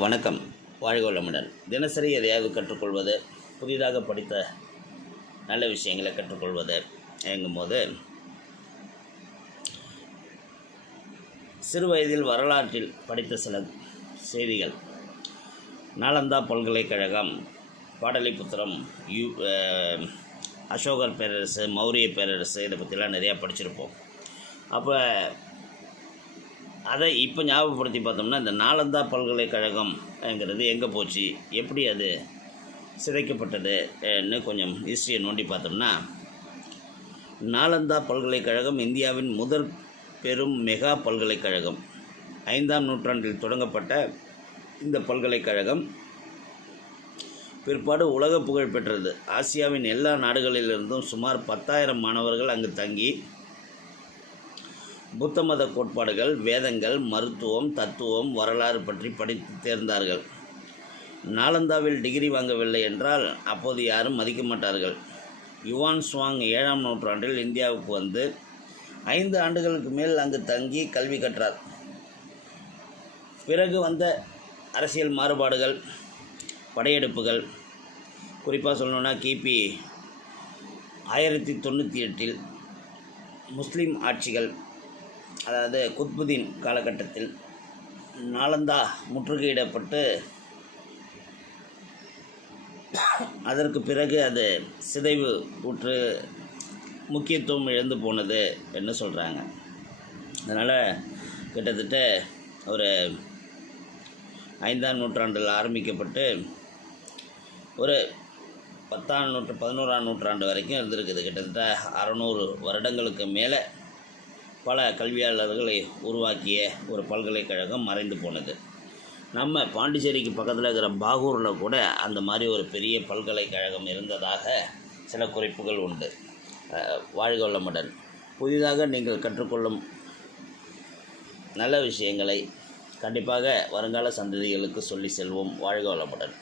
வணக்கம் வாழ்க வளமுடன். தினசரி எதையாவது கற்றுக்கொள்வது புதிதாக படித்த நல்ல விஷயங்களை கற்றுக்கொள்வது எங்கும்போது சிறு வயதில் வரலாற்றில் படித்த சில செய்திகள். நாலந்தா பல்கலைக்கழகம் பாடலிபுத்திரம் யூ அசோகர் பேரரசு மௌரிய பேரரசு இதை பற்றிலாம் நிறையா படிச்சிருப்போம். அப்போ அதை இப்போ ஞாபகப்படுத்தி பார்த்தோம்னா இந்த நாலந்தா பல்கலைக்கழகம்ங்கிறது எங்கே போச்சு? எப்படி அது சிதைக்கப்பட்டதுன்னு கொஞ்சம் ஹிஸ்ட்ரியை நோண்டி பார்த்தோம்னா நாலந்தா பல்கலைக்கழகம் இந்தியாவின் முதல் பெரும் மெகா பல்கலைக்கழகம். ஐந்தாம் நூற்றாண்டில் தொடங்கப்பட்ட இந்த பல்கலைக்கழகம் பிற்பாடு உலக புகழ் பெற்றது. ஆசியாவின் எல்லா நாடுகளிலிருந்தும் சுமார் பத்தாயிரம் மாணவர்கள் அங்கு தங்கி புத்த மத கோட்பாடுகள் வேதங்கள் மருத்துவம் தத்துவம் வரலாறு பற்றி படித்து தேர்ந்தார்கள். நாலந்தாவில் டிகிரி வாங்கவில்லை என்றால் அப்போது யாரும் மதிக்க மாட்டார்கள். யுவான் சுவாங் ஏழாம் நூற்றாண்டில் இந்தியாவுக்கு வந்து ஐந்து ஆண்டுகளுக்கு மேல் அங்கு தங்கி கல்வி கற்றார். பிறகு வந்த அரசியல் மாறுபாடுகள் படையெடுப்புகள் குறிப்பாக சொல்லணுன்னா கிபி ஆயிரத்தி தொண்ணூற்றி எட்டில் முஸ்லீம் ஆட்சிகள் அதாவது குத்புதீன் காலகட்டத்தில் நாலந்தா முற்றுகையிடப்பட்டு அதற்கு பிறகு அது சிதைவு உற்று முக்கியத்துவம் இழந்து போனது என்று சொல்கிறாங்க அதனால் கிட்டத்தட்ட ஒரு ஐந்தாம் நூற்றாண்டில் ஆரம்பிக்கப்பட்டு ஒரு பத்தாம் நூற்று பதினோராம் நூற்றாண்டு வரைக்கும் இருந்திருக்குது. கிட்டத்தட்ட அறநூறு வருடங்களுக்கு மேலே பல கல்வியாளர்களை உருவாக்கிய ஒரு பல்கலைக்கழகம் மறைந்து போனது. நம்ம பாண்டிச்சேரிக்கு பக்கத்தில் இருக்கிற பாகூரில் கூட அந்த மாதிரி ஒரு பெரிய பல்கலைக்கழகம் இருந்ததாக சில குறிப்புகள் உண்டு. வாழ்க வளமுடன். புதிதாக நீங்கள் கற்றுக்கொள்ளும் நல்ல விஷயங்களை கண்டிப்பாக வருங்கால சந்ததிகளுக்கு சொல்லி செல்வோம். வாழ்க வளமுடன்.